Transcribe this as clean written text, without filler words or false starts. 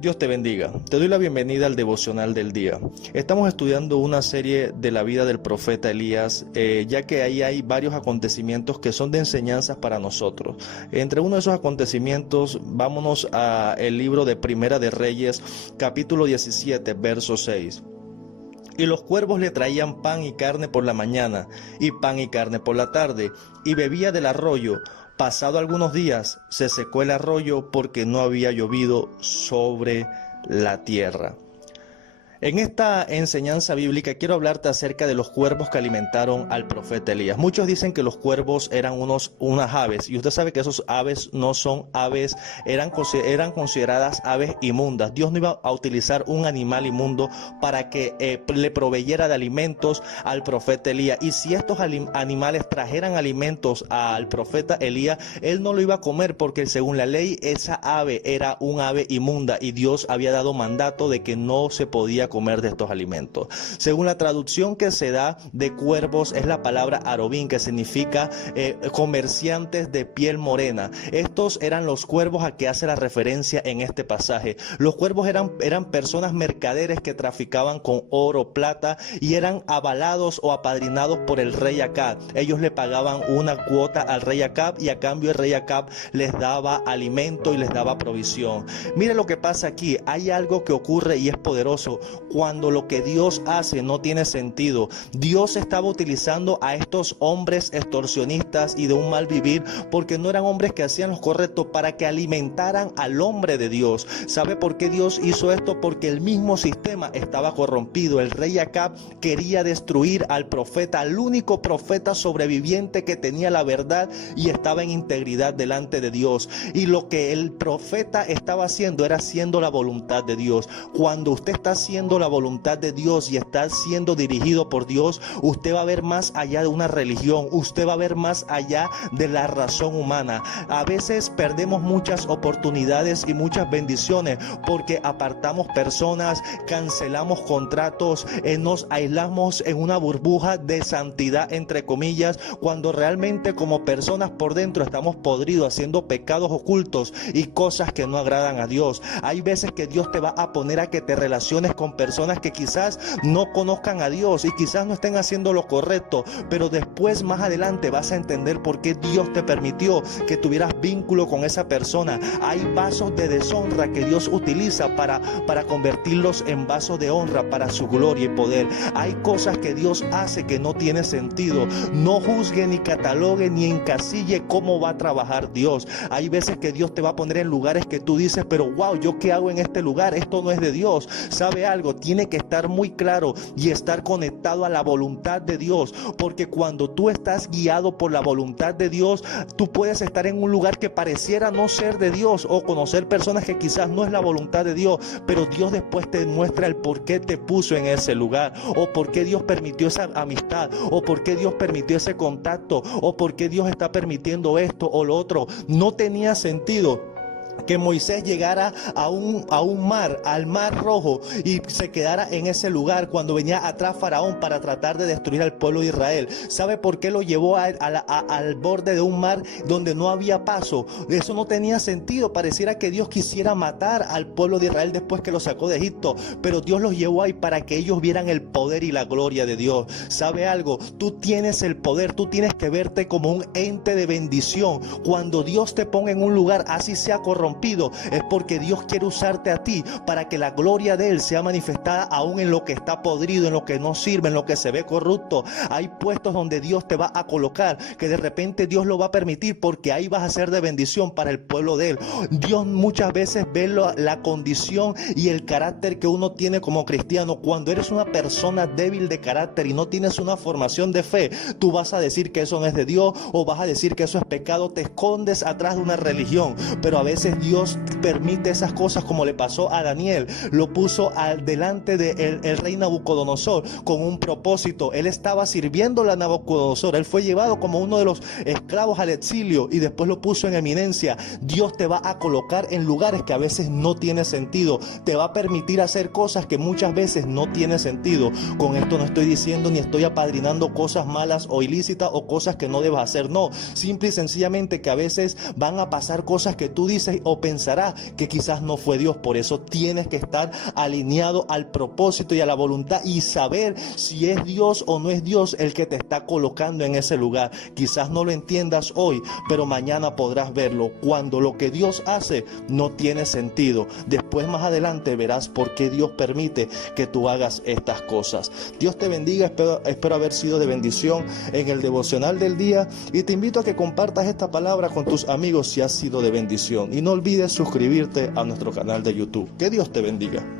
Dios te bendiga. Te doy la bienvenida al devocional del día. Estamos estudiando una serie de la vida del profeta Elías, ya que ahí hay varios acontecimientos que son de enseñanzas para nosotros. Entre uno de esos acontecimientos, vámonos a el libro de Primera de Reyes, capítulo 17, verso 6. Y los cuervos le traían pan y carne por la mañana, y pan y carne por la tarde, y bebía del arroyo. Pasado algunos días, se secó el arroyo porque no había llovido sobre la tierra. En esta enseñanza bíblica quiero hablarte acerca de los cuervos que alimentaron al profeta Elías. Muchos dicen que los cuervos eran unas aves, y usted sabe que esos aves no son aves, eran consideradas aves inmundas. Dios no iba a utilizar un animal inmundo para que le proveyera de alimentos al profeta Elías. Y si estos animales trajeran alimentos al profeta Elías, él no lo iba a comer, porque según la ley esa ave era un ave inmunda y Dios había dado mandato de que no se podía comer de estos alimentos. Según la traducción que se da de cuervos es la palabra arobín, que significa comerciantes de piel morena. Estos eran los cuervos a que hace la referencia en este pasaje. Los cuervos eran personas mercaderes que traficaban con oro, plata, y eran avalados o apadrinados por el rey Acab. Ellos le pagaban una cuota al rey Acab y a cambio el rey Acab les daba alimento y les daba provisión. Mire lo que pasa aquí. Hay algo que ocurre y es poderoso cuando lo que Dios hace no tiene sentido. Dios estaba utilizando a estos hombres extorsionistas y de un mal vivir, porque no eran hombres que hacían lo correcto, para que alimentaran al hombre de Dios. ¿Sabe por qué Dios hizo esto? Porque el mismo sistema estaba corrompido. El rey Acab quería destruir al profeta, al único profeta sobreviviente que tenía la verdad y estaba en integridad delante de Dios. Y lo que el profeta estaba haciendo era haciendo la voluntad de Dios. Cuando usted está haciendo la voluntad de Dios y está siendo dirigido por Dios, usted va a ver más allá de una religión, usted va a ver más allá de la razón humana. A veces perdemos muchas oportunidades y muchas bendiciones porque apartamos personas, cancelamos contratos, nos aislamos en una burbuja de santidad, entre comillas, cuando realmente como personas por dentro estamos podridos, haciendo pecados ocultos y cosas que no agradan a Dios. Hay veces que Dios te va a poner a que te relaciones con personas que quizás no conozcan a Dios y quizás no estén haciendo lo correcto, pero después, más adelante, vas a entender por qué Dios te permitió que tuvieras vínculo con esa persona. Hay vasos de deshonra que Dios utiliza para convertirlos en vasos de honra para su gloria y poder. Hay cosas que Dios hace que no tiene sentido. No juzgue, ni catalogue, ni encasille cómo va a trabajar Dios. Hay veces que Dios te va a poner en lugares que tú dices, pero wow, ¿yo qué hago en este lugar? Esto no es de Dios. ¿Sabe algo? Tiene que estar muy claro y estar conectado a la voluntad de Dios, porque cuando tú estás guiado por la voluntad de Dios, tú puedes estar en un lugar que pareciera no ser de Dios o conocer personas que quizás no es la voluntad de Dios, pero Dios después te muestra el por qué te puso en ese lugar, o por qué Dios permitió esa amistad, o por qué Dios permitió ese contacto, o por qué Dios está permitiendo esto o lo otro. No tenía sentido que Moisés llegara a un mar, al mar rojo, y se quedara en ese lugar cuando venía atrás Faraón para tratar de destruir al pueblo de Israel. ¿Sabe por qué lo llevó al borde de un mar donde no había paso? Eso no tenía sentido. Pareciera que Dios quisiera matar al pueblo de Israel después que lo sacó de Egipto, pero Dios los llevó ahí para que ellos vieran el poder y la gloria de Dios. ¿Sabe algo? Tú tienes el poder, tú tienes que verte como un ente de bendición. Cuando Dios te ponga en un lugar, así sea corrompido, es porque Dios quiere usarte a ti para que la gloria de Él sea manifestada aún en lo que está podrido, en lo que no sirve, en lo que se ve corrupto. Hay puestos donde Dios te va a colocar, que de repente Dios lo va a permitir porque ahí vas a ser de bendición para el pueblo de Él. Dios muchas veces ve la condición y el carácter que uno tiene como cristiano. Cuando eres una persona débil de carácter y no tienes una formación de fe, tú vas a decir que eso no es de Dios, o vas a decir que eso es pecado, te escondes atrás de una religión. Pero a veces Dios permite esas cosas, como le pasó a Daniel. Lo puso delante del rey Nabucodonosor con un propósito. Él estaba sirviendo a Nabucodonosor. Él fue llevado como uno de los esclavos al exilio y después lo puso en eminencia. Dios te va a colocar en lugares que a veces no tiene sentido. Te va a permitir hacer cosas que muchas veces no tiene sentido. Con esto no estoy diciendo ni estoy apadrinando cosas malas o ilícitas o cosas que no debas hacer. No, simple y sencillamente que a veces van a pasar cosas que tú dices, o pensará que quizás no fue Dios. Por eso tienes que estar alineado al propósito y a la voluntad y saber si es Dios o no es Dios el que te está colocando en ese lugar. Quizás no lo entiendas hoy, pero mañana podrás verlo cuando lo que Dios hace no tiene sentido. Después, más adelante, verás por qué Dios permite que tú hagas estas cosas. Dios te bendiga, espero haber sido de bendición en el devocional del día y te invito a que compartas esta palabra con tus amigos si has sido de bendición. Y no olvides suscribirte a nuestro canal de YouTube. Que Dios te bendiga.